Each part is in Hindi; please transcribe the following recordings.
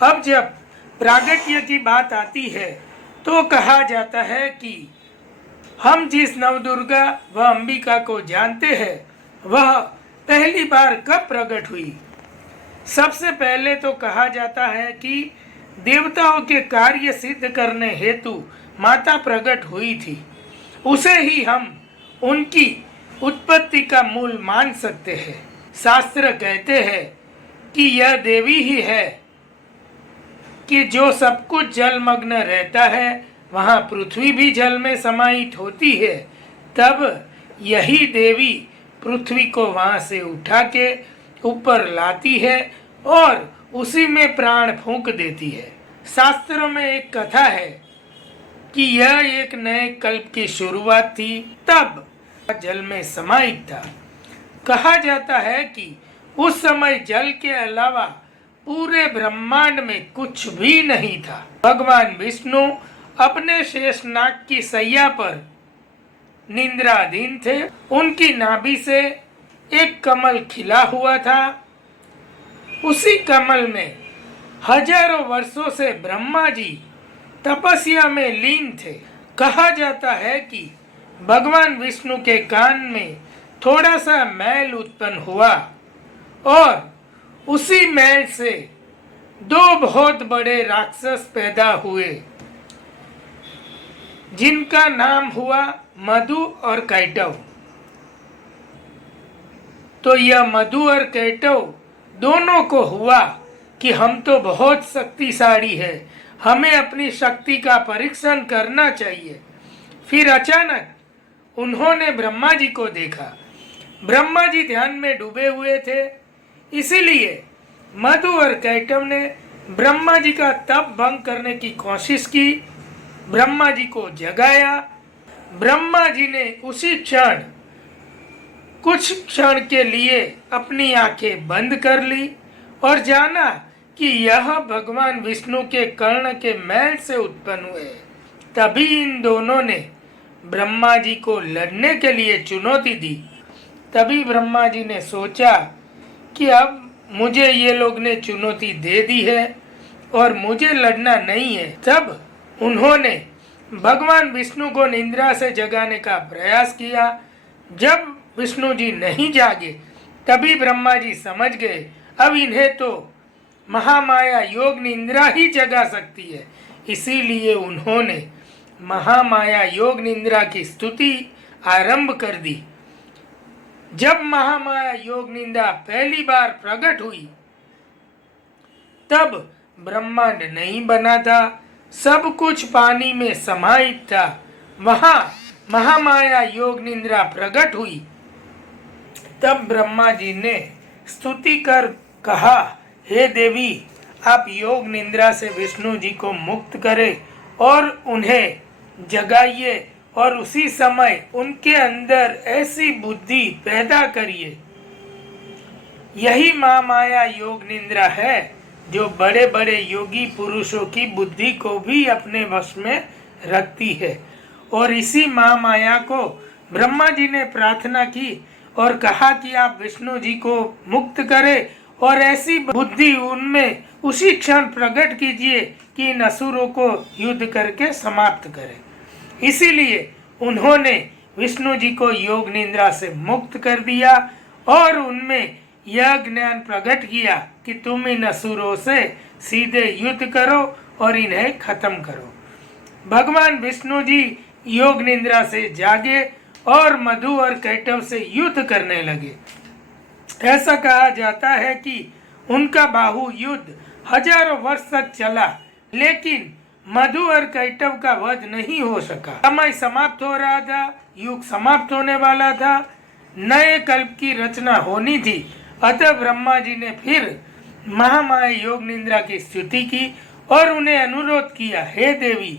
अब जब प्रागट्य की बात आती है तो कहा जाता है कि हम जिस नवदुर्गा व अंबिका को जानते हैं वह पहली बार कब प्रकट हुई। सबसे पहले तो कहा जाता है कि देवताओं के कार्य सिद्ध करने हेतु माता प्रकट हुई थी। उसे ही हम उनकी उत्पत्ति का मूल मान सकते हैं। शास्त्र कहते हैं कि यह देवी ही है कि जो सब कुछ जलमग्न रहता है वहाँ पृथ्वी भी जल में समाहित होती है। तब यही देवी पृथ्वी को वहाँ से उठा के ऊपर लाती है और उसी में प्राण फूंक देती है। शास्त्रों में एक कथा है कि यह एक नए कल्प की शुरुआत थी, तब जल में समाहित था। कहा जाता है कि उस समय जल के अलावा पूरे ब्रह्मांड में कुछ भी नहीं था। भगवान विष्णु अपने शेषनाग की सैया पर निद्राधीन थे। उनकी नाभि से एक कमल खिला हुआ था। उसी कमल में हजारों वर्षों से ब्रह्मा जी तपस्या में लीन थे। कहा जाता है कि भगवान विष्णु के कान में थोड़ा सा मैल उत्पन्न हुआ और उसी मैल से दो बहुत बड़े राक्षस पैदा हुए जिनका नाम हुआ मधु और कैटव। तो यह मधु और कैटव दोनों को हुआ कि हम तो बहुत शक्तिशाली है, हमें अपनी शक्ति का परीक्षण करना चाहिए। फिर अचानक उन्होंने ब्रह्मा जी को देखा। ब्रह्मा जी ध्यान में डूबे हुए थे, इसीलिए मधु और कैटव ने ब्रह्मा जी का तप भंग करने की कोशिश की। ब्रह्मा जी को जगाया। ब्रह्मा जी ने उसी क्षण कुछ क्षण के लिए अपनी आंखें बंद कर ली और जाना कि यह भगवान विष्णु के कर्ण के मैल से उत्पन्न हुए। तभी इन दोनों ने ब्रह्मा जी को लड़ने के लिए चुनौती दी। तभी ब्रह्मा जी ने सोचा कि अब मुझे ये लोग ने चुनौती दे दी है और मुझे लड़ना नहीं है। तब उन्होंने भगवान विष्णु को निद्रा से जगाने का प्रयास किया। जब विष्णु जी नहीं जागे तभी ब्रह्मा जी समझ गए अब इन्हें तो महामाया योग निद्रा ही जगा सकती है। इसीलिए उन्होंने महामाया योग निद्रा की स्तुति आरंभ कर दी। जब महामाया योग निद्रा पहली बार प्रकट हुई तब ब्रह्मांड नहीं बना था, सब कुछ पानी में समाहित था। वहां महामाया योग निद्रा प्रकट हुई। तब ब्रह्मा जी ने स्तुति कर कहा, हे देवी, आप योग निद्रा से विष्णु जी को मुक्त करें और उन्हें जगाइए और उसी समय उनके अंदर ऐसी बुद्धि पैदा करिए। यही महामाया योग निद्रा है जो बड़े बड़े योगी पुरुषों की बुद्धि को भी अपने वश में रखती है। और इसी महामाया को ब्रह्मा जी ने प्रार्थना की और कहा कि आप विष्णु जी को मुक्त करें और ऐसी बुद्धि उनमें उसी क्षण प्रकट कीजिए कि इन असुरों को युद्ध करके समाप्त करें। इसीलिए उन्होंने विष्णु जी को योग निद्रा से मुक्त कर दिया और उनमें यह ज्ञान प्रकट किया कि तुम इन असुरों से सीधे युद्ध करो और इन्हें खत्म करो। भगवान विष्णु जी योग निद्रा से जागे और मधु और कैटव से युद्ध करने लगे। ऐसा कहा जाता है कि उनका बाहु युद्ध हजारों वर्ष तक चला, लेकिन मधु और कैटव का वध नहीं हो सका। समय समाप्त हो रहा था, युग समाप्त होने वाला था, नए कल्प की रचना होनी थी। अतः ब्रह्मा जी ने फिर महामाया योग निद्रा की स्तुति की और उन्हें अनुरोध किया, हे देवी,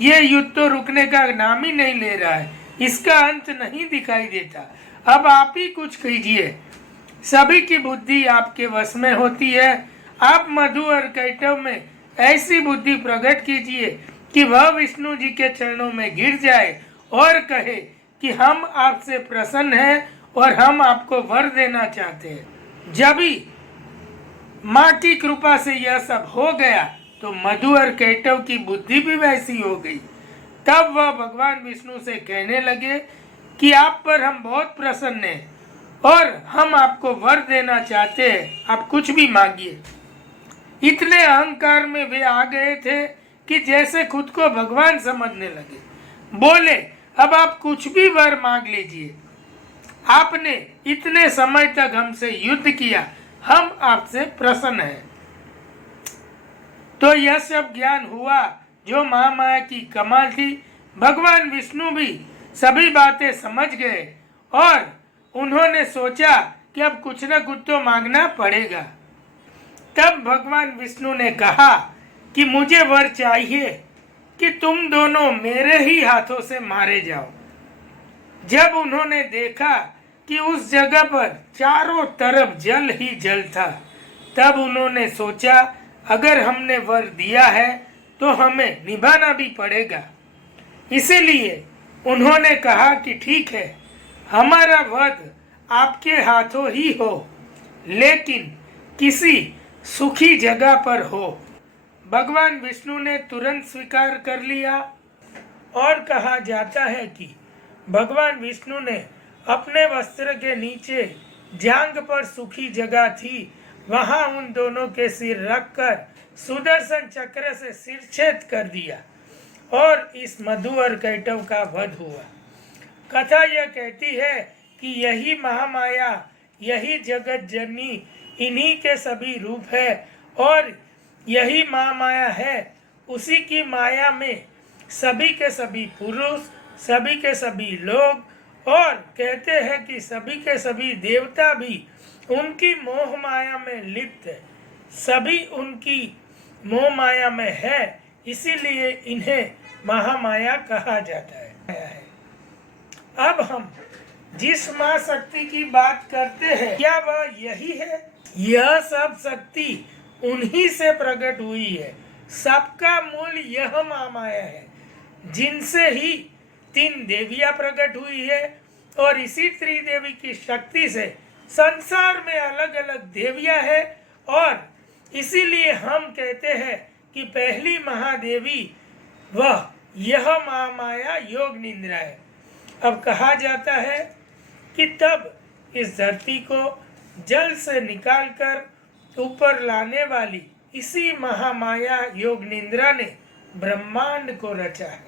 ये युद्ध तो रुकने का नाम ही नहीं ले रहा है, इसका अंत नहीं दिखाई देता, अब आप ही कुछ कीजिए। सभी की बुद्धि आपके वश में होती है, आप मधु और कैटव में ऐसी बुद्धि प्रकट कीजिए कि वह विष्णु जी के चरणों में गिर जाए और कहे कि हम आपसे प्रसन्न हैं और हम आपको वर देना चाहते हैं। जब ही माँ की कृपा से यह सब हो गया तो मधु और केटव की बुद्धि भी वैसी हो गई। तब वह भगवान विष्णु से कहने लगे कि आप पर हम बहुत प्रसन्न हैं और हम आपको वर देना चाहते हैं, आप कुछ भी मांगिए। इतने अहंकार में वे आ गए थे कि जैसे खुद को भगवान समझने लगे। बोले, अब आप कुछ भी वर मांग लीजिए, आपने इतने समय तक हमसे युद्ध किया, हम आपसे प्रसन्न हैं। तो यह सब ज्ञान हुआ जो महामाया की कमाल थी। भगवान विष्णु भी सभी बातें समझ गए और उन्होंने सोचा कि अब कुछ न कुछ तो मांगना पड़ेगा। तब भगवान विष्णु ने कहा कि मुझे वर चाहिए कि तुम दोनों मेरे ही हाथों से मारे जाओ। जब उन्होंने देखा कि उस जगह पर चारों तरफ जल ही जल था, तब उन्होंने सोचा अगर हमने वर दिया है तो हमें निभाना भी पड़ेगा। इसीलिए उन्होंने कहा कि ठीक है, हमारा वध आपके हाथों ही हो, लेकिन किसी सुखी जगह पर हो। भगवान विष्णु ने तुरंत स्वीकार कर लिया और कहा जाता है कि भगवान विष्णु ने अपने वस्त्र के नीचे जांघ पर सूखी जगह थी, वहां उन दोनों के सिर रखकर सुदर्शन चक्र से सिरछेद कर दिया और इस मधु और कैटव का वध हुआ। कथा यह कहती है कि यही महामाया, यही जगत जननी, इन्हीं के सभी रूप है और यही महामाया है। उसी की माया में सभी के सभी पुरुष, सभी के सभी लोग और कहते हैं कि सभी के सभी देवता भी उनकी मोह माया में लिप्त है। सभी उनकी मोह माया में है, इसीलिए इन्हें महामाया कहा जाता है। अब हम जिस माँ शक्ति की बात करते हैं, क्या वह यही है? यह सब शक्ति उन्हीं से प्रकट हुई है। सबका मूल यह महामाया है, जिनसे ही 3 देवियां प्रकट हुई है और इसी त्रिदेवी की शक्ति से संसार में अलग अलग देवियां हैं और इसीलिए हम कहते हैं कि पहली महादेवी वह यह महामाया योग निद्रा है। अब कहा जाता है कि तब इस धरती को जल से निकालकर ऊपर लाने वाली इसी महामाया योग निद्रा ने ब्रह्मांड को रचा है।